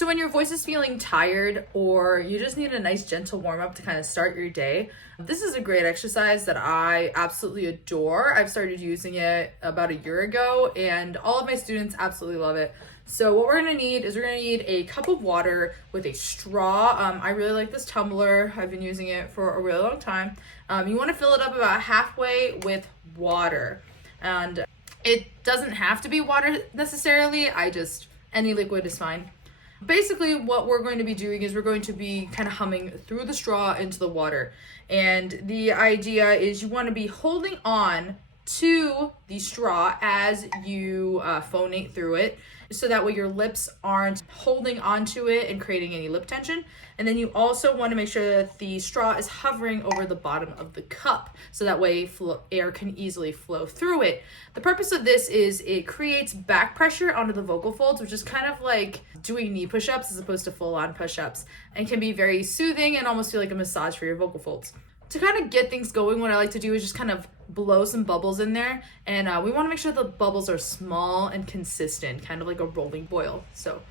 So when your voice is feeling tired or you just need a nice gentle warm up to kind of start your day, this is a great exercise that I absolutely adore. I've started using it about a year ago and all of my students absolutely love it. So what we're gonna need is we're gonna need a cup of water with a straw. I really like this tumbler. I've been using it for a really long time. You wanna fill it up about halfway with water. And it doesn't have to be water necessarily. Any liquid is fine. Basically, what we're going to be doing is we're going to be kind of humming through the straw into the water. And the idea is you want to be holding on to the straw as you phonate through it, so that way your lips aren't holding onto it and creating any lip tension. And then you also want to make sure that the straw is hovering over the bottom of the cup, so that way air can easily flow through it. The purpose of this is it creates back pressure onto the vocal folds, which is kind of like doing knee push-ups as opposed to full-on push-ups, and can be very soothing and almost feel like a massage for your vocal folds. To kind of get things going, what I like to do is just kind of blow some bubbles in there, and we want to make sure the bubbles are small and consistent, kind of like a rolling boil. So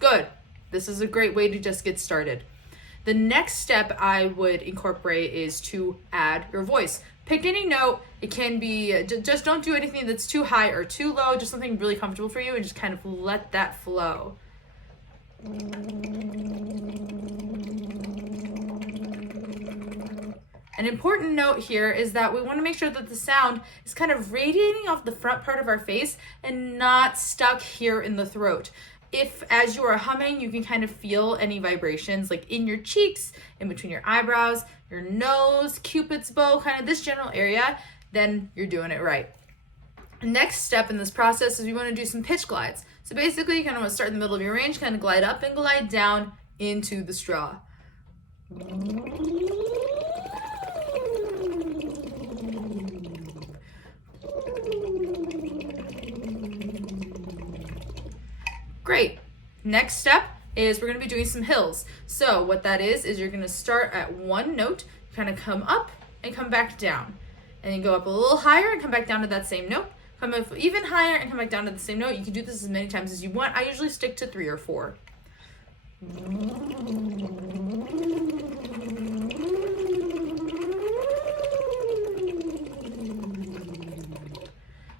good. This is a great way to just get started. The next step I would incorporate is to add your voice. Pick any note. It can be, just don't do anything that's too high or too low, just something really comfortable for you, and just kind of let that flow. An important note here is that we want to make sure that the sound is kind of radiating off the front part of our face and not stuck here in the throat. If, as you are humming, you can kind of feel any vibrations like in your cheeks, in between your eyebrows, your nose, Cupid's bow, kind of this general area, then you're doing it right. Next step in this process is we want to do some pitch glides. So basically, you kind of want to start in the middle of your range, kind of glide up and glide down into the straw. Great. Next step is we're going to be doing some hills. So what that is you're going to start at one note, kind of come up and come back down. And then go up a little higher and come back down to that same note. Come up even higher and come back down to the same note. You can do this as many times as you want. I usually stick to 3 or 4.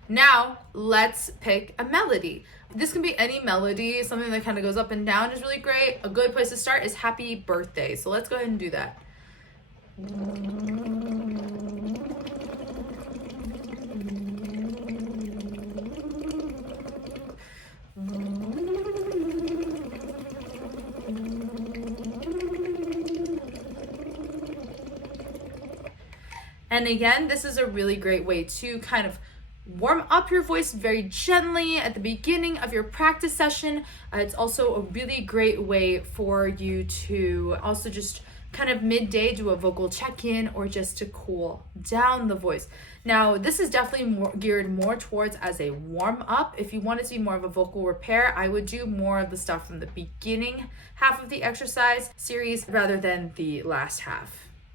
Now, let's pick a melody. This can be any melody. Something that kind of goes up and down is really great. A good place to start is Happy Birthday. So let's go ahead and do that. And again, this is a really great way to kind of warm up your voice very gently at the beginning of your practice session. It's also a really great way for you to also just kind of midday do a vocal check-in or just to cool down the voice. Now, this is definitely geared more towards as a warm-up. If you want it to be more of a vocal repair, I would do more of the stuff from the beginning half of the exercise series rather than the last half.